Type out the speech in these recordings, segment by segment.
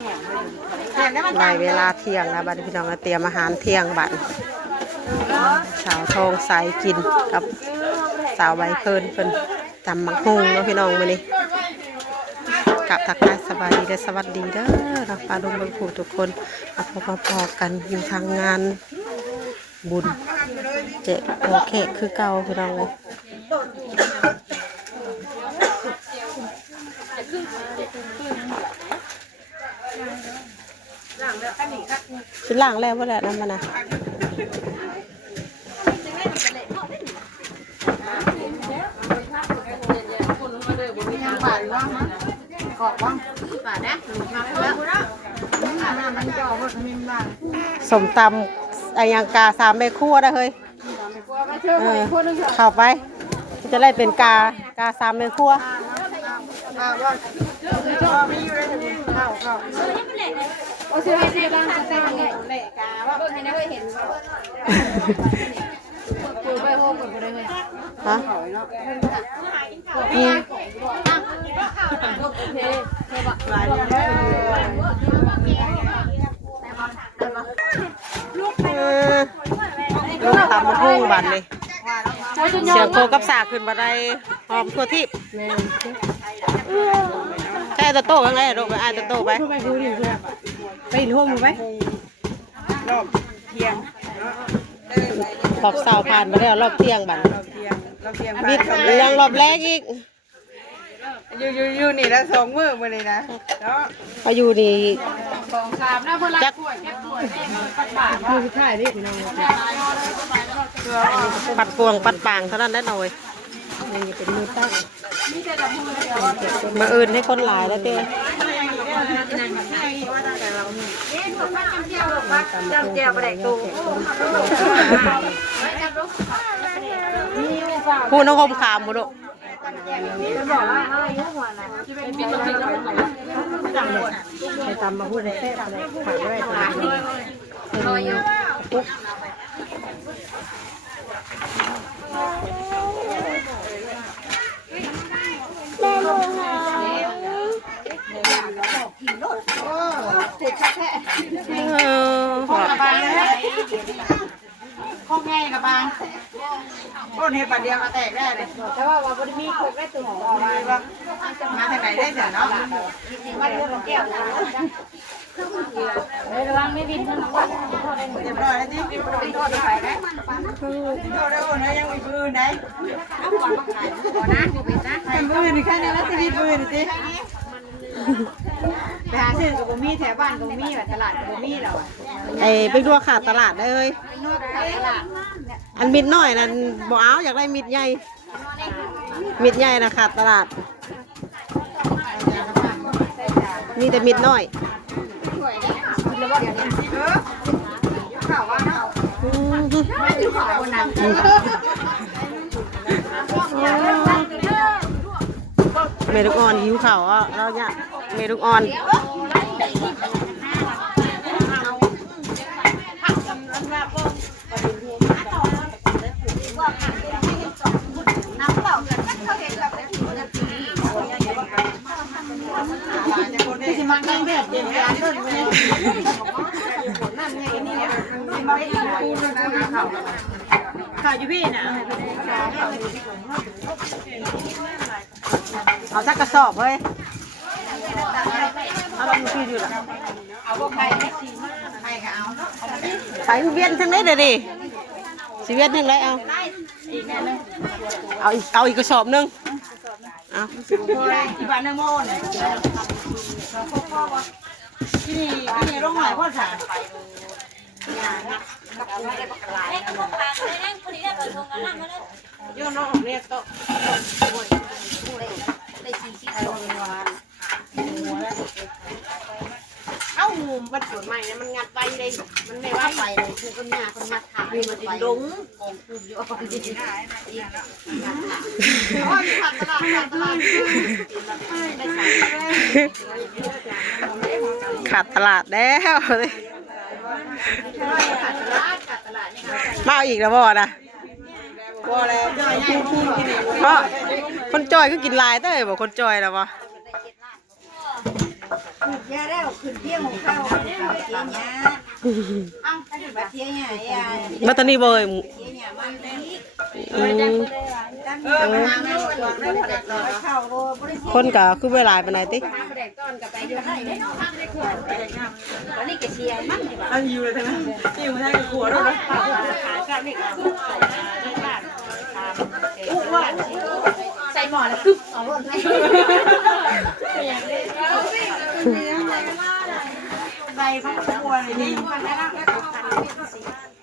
ได้เวลาเที่ยงแล้วบัดนี้พี่น้องเตรียมอาหารเที่ยงบัดสาวทองสายกินกับสาวใบเพิ่นจำมังฮงเนาะพี่น้องมื้อนี้กับทักทายสบายดีและสวัสดีเด้อรักปลาดุงบางผู้ทุกคนมาพบมาพอกันอยู่ทางงานบุญเจ๊โอเคคือเก่าพี่น้องเลยชิ้นล่างแล้วว่าแหละนั่นมันนะสมตำไอ้ยังกา3 เมครัวได้เฮ้ยเข้าไปจะได้เป็นกา3 เมครัวโอ้ยให้ที่บ้านจะได้เละกาว่าเพิ่งให้เห็นคุยไปโฮมกันไปเลยฮะลูกตำมะฮุ่งบันเลยเสียงโคกับสากขึ้นมาได้หอมทั่วทิพย์แค่จะโตยังไงโดดไปไอ้จะโตไปไปทุ่มไปรอบเที่ยงรอบเสาผ่านมาแล้วรอบเที่ยงบันมียังรอบแรกอีกอยู่นี่แล้ว2 มื้อมื้อนี้นะเนาะเขาอยู่นี่2-3นะเพิ่นรักป่วยเก็บป่วยปัดปากมือสุดท้ายนี่พี่น้องปัดปวงปัดปางเท่านั้นได้หน่อยนี่เป็นมือตั้งมาอื่นให้คนหลายแล้วเต้ผู้น้องคมขามผู้ดุใครตำมาพูดในเต้อะไรขาดไม่ได้ปุ๊บข้องง่ายกับบางต้นเห็ดบาดเดียวมาแตกได้เลยแต่ว่าวันนี้มีโคกได้ตัวหอมมาว่ามาทางไหนได้เสียเนาะมาเรื่องแก้วระวังไม่บินทั้งวันเรียบร้อยแล้วนี่เป็นทอดไปได้ทอดได้หมดนะยังมีปืนได้เอาก่อนมาขายก่อนนะกูเป็นนะใครปืนนี่แค่นี้แล้วจะมีปืนสิไปหาซื้อกับบุมี่แถวบ้านกับบุมี่แบบตลาดกับบุมี่เราไอ้ไปดูขาดตลาดได้เลยอันมิดน้อยนั่นบ่เอาอยากได้มิดใหญ่มิดใหญ่นะขาดตลาดมีแต่มิดน้อยเมลูกอ่อนหิวข่าวอ่ะเราเนี่ยเมลูกอ่อนข่าวอยู่พี่น่ะเอาสักกระสอบเฮ้ยเอาลองดูอยู่ละเอาพวกไข่ไข่ก็เอาใส่เวียนทั้งนี้เลยดิสิเวียนทั้งไรเอาเอาอีกกระสอบนึงเอาที่บ้านนางโม่เนี่ยที่นี่ร่องหอยพ่อจ๋าน้องเรียกโต๊ะเอ้ามันสวนใหม่เนี่ยมันงัดไปเลยมันไม่ว่าไปเลยคือคนงานคนงัดขามันไปดุ้งของคูอยู่อ่อนดีได้อ๋อขาดตลาดขาดตลาดแล้วเลยมาอีกแล้วบ่นะ พอแล้วจอยง่ายพูดกินอีก เพราะคนจอยก็กินลายเต้ยบอกคนจอยแล้ววะ ยาแล้วขึ้นเที่ยงของข้าวเที่ยงยาอ้าวบัดเที่ยงยา มาตอนนี้เบย เที่ยงยามันนี่ตั้งมาหาเงินก่อนแล้วประเด็กต่อเข้าโลบริสุทธิ์ คนก็คือเวลาไปไหนติ ประเด็กต้อนกับไปอยู่ได้ได้เนาะได้ขวดวันนี้ก็เชียร์มันดีกว่า อันอยู่เลยทั้งนั้นอยู่มาให้ขวดด้วยนะ ขายกันนี่ใส่หม้อแล้วคึบเอาลงให้ใส่ผักบัวเลยนี่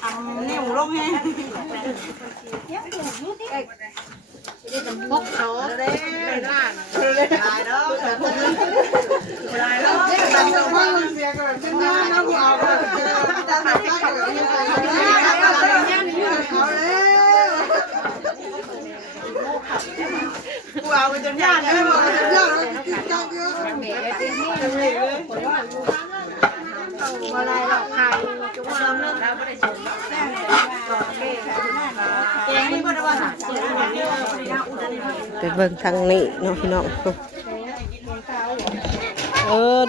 ทำนิ้วลงให้พกโถเลยล่างเลยลายแล้วลายแล้วตัดตัวมันเสียก่อนขึ้นหน้าน้ำเอาตัดตัดกูเอาไปจนยากเลยบอกจนยากเลยจังเยอะอะไรหรอกใครจุ๊บเราเลิกเราไม่ได้ชมแกงนี่ก็ได้ว่าเสียงเยอะ ไปเบิ่งทางนี้เนาะพี่น้อง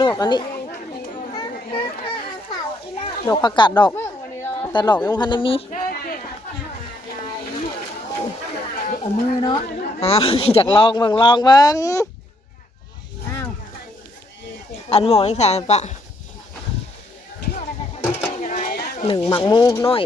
ดอกอันนี้ดอกผักกาดดอกแต่ดอกยังพันมี เอามือเนาะ อ้าวอยากลองเบิ่งอ้าว อันหมอยังสารปะหนึ่งหมักมูน้อย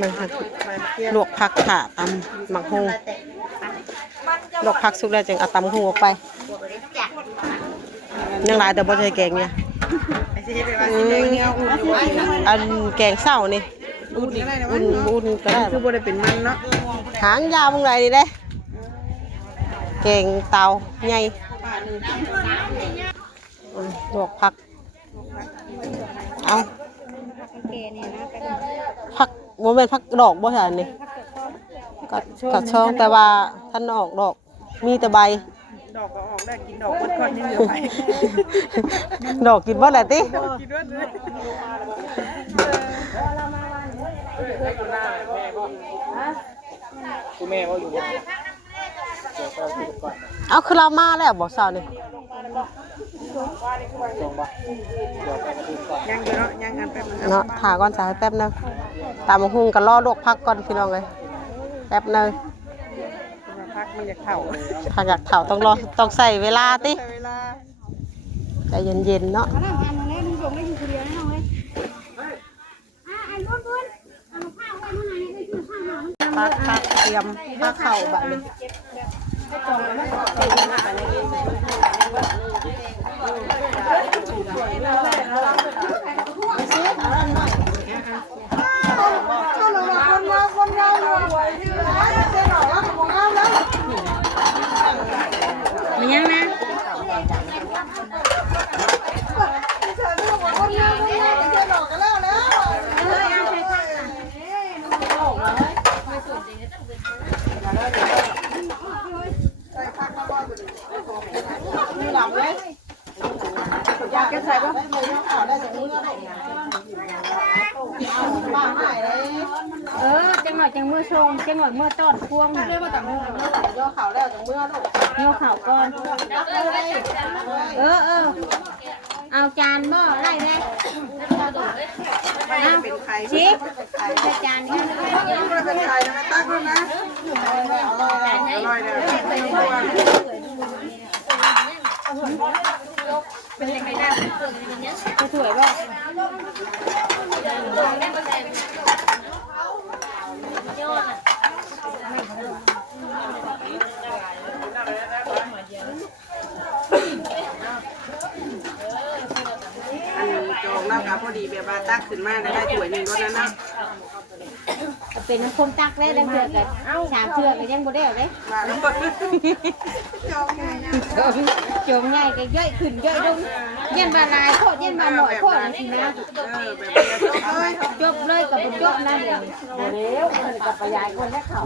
มันหักลวกผักขาตำหมักฮงลวกผักสุกแล้วจึงเอาตำฮงออกไปยังหลายแต่บ่ใช่แกงเนี่ยอันแกงเศร้านี่อุ่นก็ได้คือบ่ได้เป็นมันเนาะหางยาวมึงไรดีเด้แกงเตาใหญ่ลวกผักเอาผักโมเมนต์ผักดอกบ่ใช่นี่กัดช่องแต่ว่าท่านออกดอกมีแต่ใบ ดอกก็ออกได้กินดอกก้อนนี่เหลือไป ดอกกินบ่แหละติ กินด้วยเลยคุณแม่ว่าอยู่บน เอาคือเรามาแล้วบ่สาวนี่ ยังอยู่เนาะยังอันเป็น เนาะถ่าก่อนสายแป๊บนึงตามหุงก็รอลวกผักก่อนพี่น้องเลยแป๊บนึง พักมันอยากเข่า ผักอยากเผาต้องใส่เวลาติ เวลา ใจเย็นๆเนาะผักเตรียมผักเข่าแบบนี้มันยังนะจังหน่อยจังมือชงจังหน่อยมือต้อนพวงเรียกว่าแต่มือย่อเข่าแล้วจังมือลูกย่อเข่าก่อนเอาจานหม้อไล่เลยเอาชิปจานนี้เป็นไข่นะตั้งด้วยนะอร่อยเลยเป็นยังไงนะสวยป่ะจองน้ำกาพอดีแบบว่าตักขึ้นมาได้ถ้วยหนึ่งรสนั้นนะ เป็นน้ำคนตักได้แล้วเถื่อนกันสามเถื่อนก็ยังบ่ได้เลยจมง่ายก็ย่อยขึ้นย่อยลงเย็นบาลายโคตรเย็นบาหน่อยโคตรสินะจบเลยกับจบนะเดี๋ยวมันกับประหยัดคนและเขา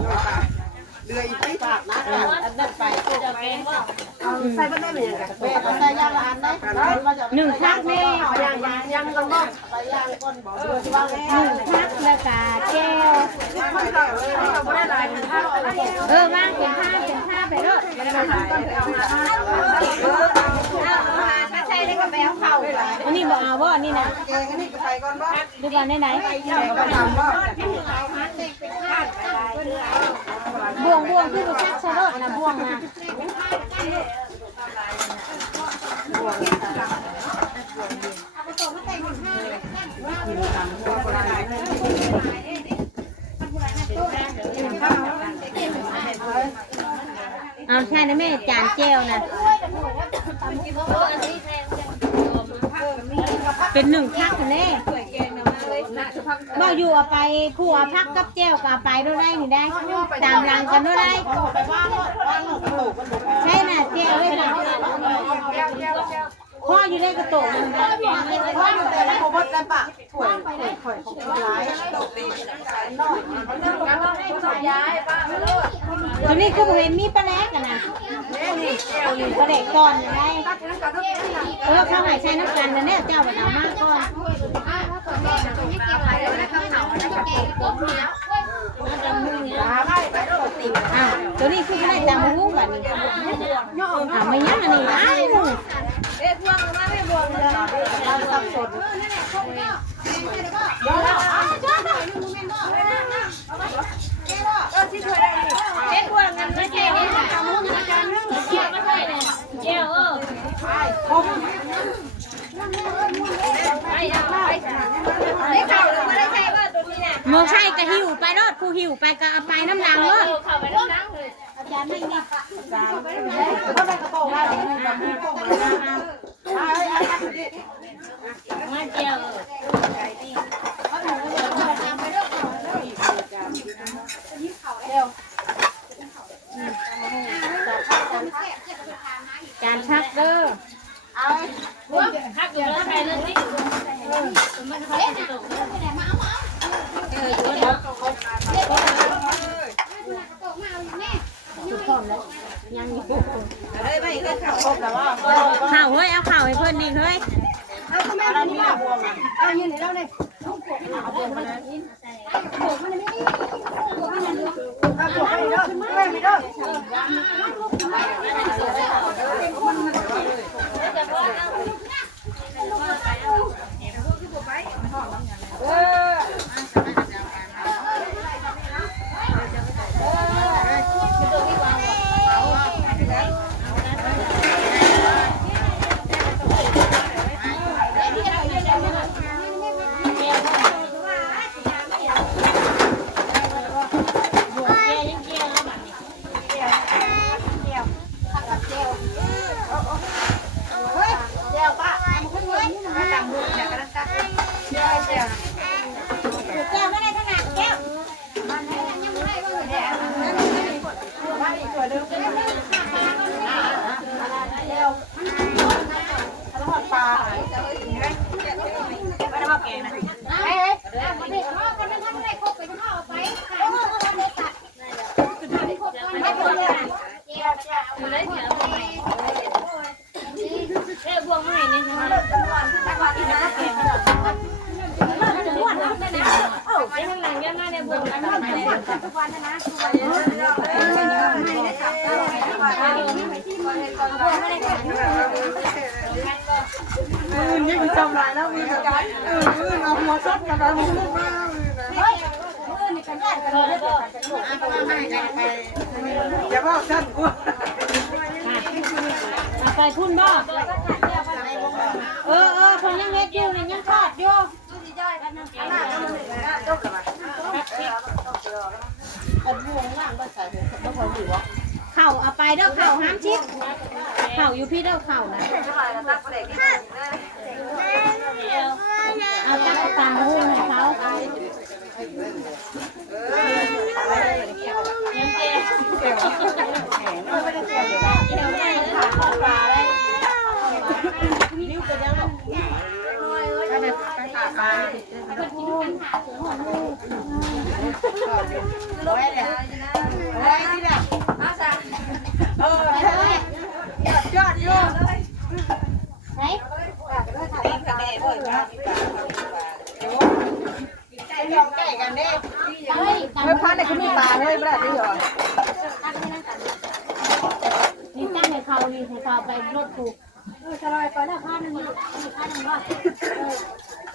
เรืออีกที่ปากนะ อันนั้นไปจะเป็นว่า ใส่บ้านได้ไหมยังไงใส่ยางละอันได้ 1 พักแม่ยังกันบ่ไปย่างก่อนบ่เรือที่ว่า1 พักแล้วก็แก้ววางเป็นผ้าไปเด้ออันนี้บ่เอาบ่นี่นะ แกงอันนี้ก็ไปก่อนบ่ ดูก่อนไหน แกงก็ทำบ่ บ่วงคือบ่ชักชะโลดนะบ่วงนะเอาใช่นะแม่จานเจลนะเป็น1 พักแน่บ่อยู่เอาไปผัวพักกับเจลก็เอาไปด้วยได้นี่ได้ตามรังกันด้วยได้ใช่น่ะเจลเลยค่ะพ่ออยู่ในกระโตกมันนะพ่ออยู่ในกระโตกมันนะปะถวยของร้ายตัวนี้ก็เห็นมีปลาแหลกกันนะปลาแหลกก่อนยังไงข้าวไหใช้น้ำกันนะเนี่ยเจ้ามันเอามากก่อนตัวนี้คือไม่ได้ตามหูแบบนี้ไม่ยั้งอันนี้อ้าวเราสับสนเจ๊พวงกันไม่ใช่เนี่ยเกี่ยวไม่ใช่เนี่ยเกี่ยวโมใช่ก็หิวไปรอดครูหิวไปก็เอาไปน้ำลังรอดอาจารย์ไม่มีเขาไปกระโปรงแล้วมาเกี่ยวการพักเด้อเอาพักอยู่แล้วใครเลยนี่ข่าวเฮ้ยเอาข่าวให้เพื่อนดิเฮ้ยเอายืนให้เราเลยนี่คือจำไรแล้วมือเอาหัวซัดกันไปมือมาอย่าบอกฉันกู ไปพุ่นบ่คนยังเฮ็ดอยู่นี่ยังทอดอยู่เข่าเอาไปเด้อเข่าห้ามชิดเข่าอยู่พี่เด้อเข่านะเอาตั้งตามหุ้นให้เขา เขานี่ให้เขาไปรถถูกสลายไปแล้วพันหนึ่งพันหนึ่งก็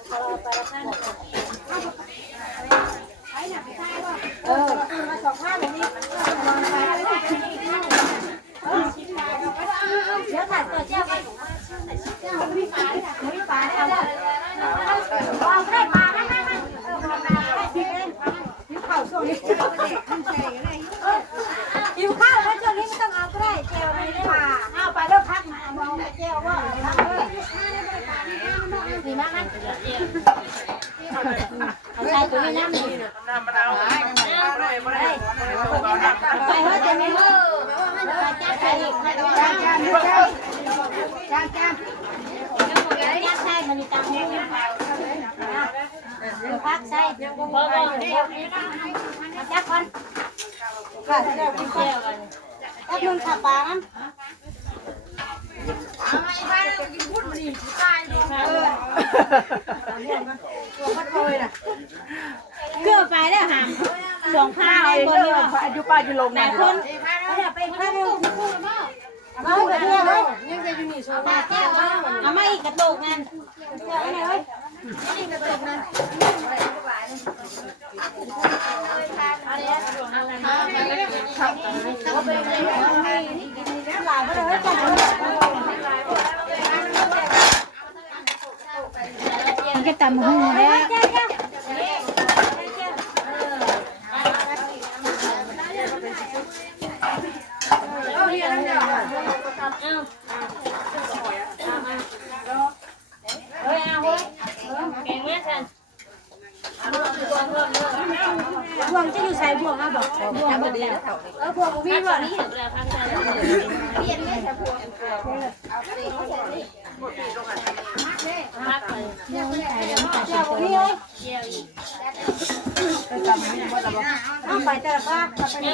สลายไปแล้วพันมาสองพันแบบนี้เดี๋ยวถ่ายตัวเจ้าไปมีปลามีปลาเอาได้ปลาได้ยิ้มข้าวช่วงนี้ยิ้มข้าวแล้วช่วงนี้ไม่ต้องเอาก็ได้เจลไม่ได้มาเอาไปแล้วพักมามองเจลว่าดีมากนะเอาใจตัวนี้น้ำหนึ่งไปเฮ้ยจะไม่เฮ้ยจ้าใส่จ้าใส่มันตังค์พักใส่บ่จับคนค่ะเดี๋ยวกินเจียวกันแป๊บนึงขับปลานั้นเกือบไปแล้วหามสองข้าวไอ้บนนี้อายุป้าจะลงไหนคนไปข้าวเอาไปเที่ยวเลยยังจะอยู่นี่โซนแก้วเอามาอีกกระโตกงานเอาไหนเว้ยอีกกระโตกงานก็ตำหูแล้วบวงจะอยู่ใส่บวงอ่ะบอกบวงแบบนี้บวงมีบวงนี่เปลี่ยนเลยแต่บวงเอาไปแต่ละบ้านไปนี่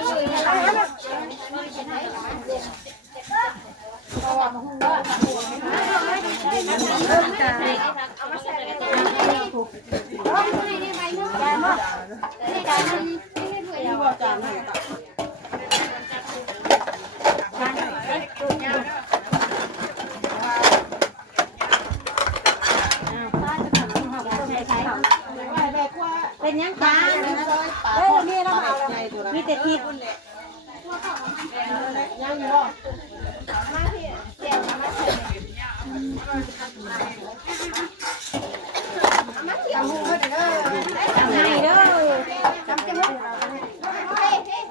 เป็นยังจ้ามีแล้วมีแต่ทิพย์ยังอยู่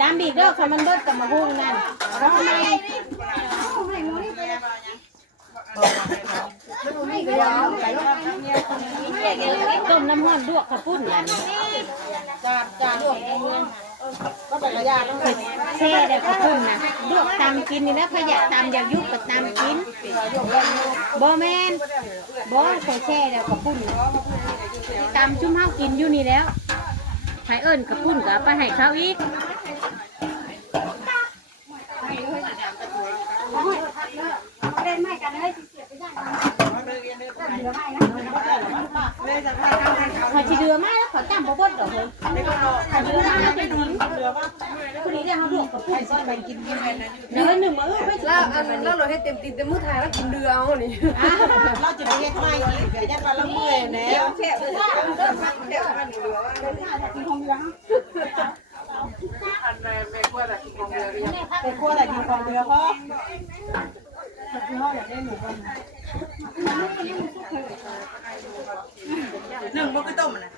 ตามบีบเด้อค่ะมันเบิดกับมาหุ้งนั่นแล้วทำไมต้มน้ำร้อนลวกข้าวปุ้นนั่นจานลวกก็เป็นระยะต้องเลยแช่ได้ข้าวปุ้นนะลวกตำกินนี่นะขยะตำอยากยุบกับตำกินบ่แม่นบ่ใส่แช่ได้ข้าวปุ้นตำชุ่มห้าวกินอยู่นี่แล้วใช้เอิญข้าวปุ้นกับไปให้เขาอีกเล่นไม่กันเลยพอชีเดือมาแล้วขอจำบ่บดดอกเลยขอเดือมาเป็นหินคนนี้ได้เขาลวกกับผู้ซ่อนไปกินเนื้อหนึ่งมื้อไม่แล้วแล้วเราให้เต็มตีนเต็มมือถ่ายแล้วกินเดือเอานี่เราจะไปเฮ็ดไม่อีกเดี๋ยวยัดวันละมื้อแน่เทียบเริ่มพักเทียบกันเดือกินของเดืออันแม่ขั้วแต่กินของเดือแม่ขั้วแต่กินของเดือเพราะหนึ่งมันก็ต้มนะ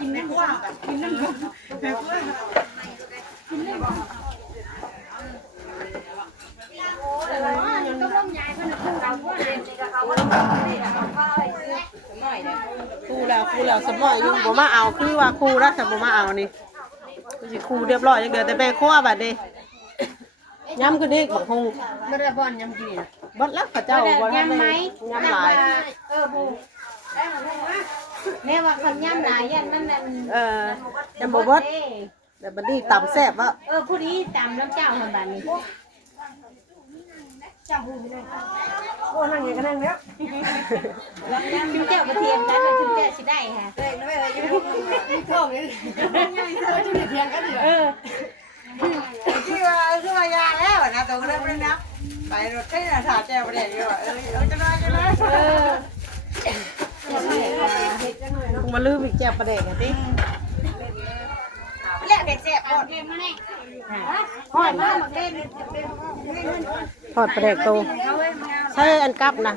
กินแม่ขั้วกินนึ่งแม่ขั้วกินนึ่งก็ร่มใหญ่ขนาดเราขั้วเลยครูแล้วสมอยอยู่บ่มาเอาคือว่าครูรักแต่บ่มาเอานี่สิครูเรียบร้อยอย่างเดียวแต่แม่ครัวบัดนี้ย้ำคือเด็กบักฮงบ่ได้บ่อนย้ำกินบ่แล้วพระเจ้าบ่ย้ำไหมย้ำหลายบูแม่ว่าคนย่ำหลายยันนั่นยังบ่เบิดแต่บัดนี้ตำแซ่บวะผู้นี้ตำน้ำเจ้าคนบ้านนี้เจ้าหูนี่โอ้นั่งอย่างกันนั่งแล้วชุมเจ้ากระเทียมกันชุมเจ้าสิได้ค่ะเด็กไม่อะไรยุ่งนี่ท้องนี่ยังไม่เท่าชุมเทียมกันอยู่ที่ว่ายา ตัวเริ่มเลยนะไปรถเต้นถาแจวประเดี๋ยวจะได้จะได้ มาลืมอีกแจบประเด็นนะติ แหลกเด็กแสบหมดหอยมากหมดเล่น ทอดประเด็นโตใช่อันกับนะ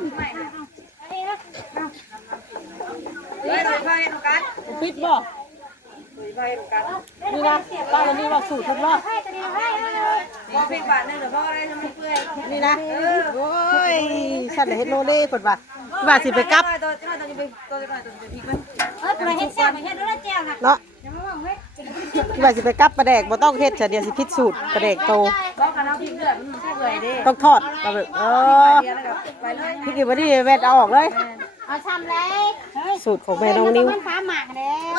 เฮ้ยไปดูกัน ปิดบ่นี่นะป้าวันนี้ว่าสูตรทดลอง พอเพลงบาทนึงเดี๋ยวพ่อได้ทำให้เปื่อย นี่นะโอ้ยฉันได้เฮ็ดโนเล่เพิ่นว่าสิไปกับ ตัวจะไปพริกมัน ประเฮ็ดแซ่บประเฮ็ดด้วยแจ่วค่ะ เนาะว่าสิไปกับประเดกบ่ต้องเฮ็ดเดี๋ยวสิพิษสูตรประเดกโต บอกกันเอาพริกเดือดมันใช่เลยดิ ต้องทอดก็แบบเดียวแล้วก็ไปเลย พี่กินบ่ได้แว่นเอาออกเลย เอาทำเลย สูตรของแม่น้องนิ้ว มันฟ้าหมากแล้ว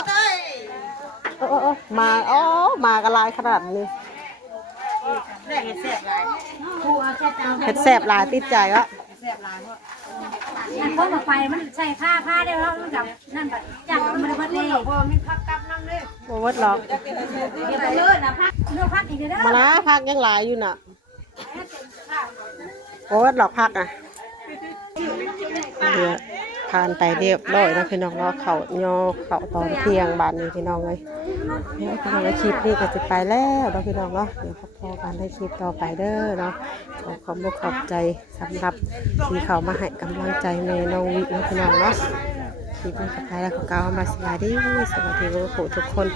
มามากันหลายขนาดนี้ แหลกเห็ดแสบลาย กูเอาแค่เตา เฮ็ดแซ่บหลายติดใจวะ แสบลายเพราะ มันพ้นออกไปมันใส่ผ้าได้แล้วมันกับนั่นแบบจับมันมันเลย พอมีพักกับน้ำเลย บ่เวิดหรอก เดี๋ยวไปเลยนะพักเลือกพักอีกเด้อ มานะพักยังหลายอยู่น่ะบ่เวิดหรอกพักอ่ะเดี๋ยวผ่านไปเรียบร้อยแล้วพี่น้องเนาะเขาย่อเขาตอนเที่ยงบ้านนี้พี่น้องเอ้ยเดี๋ยวพี่น้องคลิปนี้ก็สิไปแล้วเนาะพี่น้องเนาะเดี๋ยวพบกันในคลิปต่อไปเด้อเนาะขอบใจสำหรับที่เขามาให้กำลังใจแม่น้องวิเนาะพี่น้องเนาะคลิปนี้ก็ไปแล้วขอกล่าวมาสวัสดีทุกคน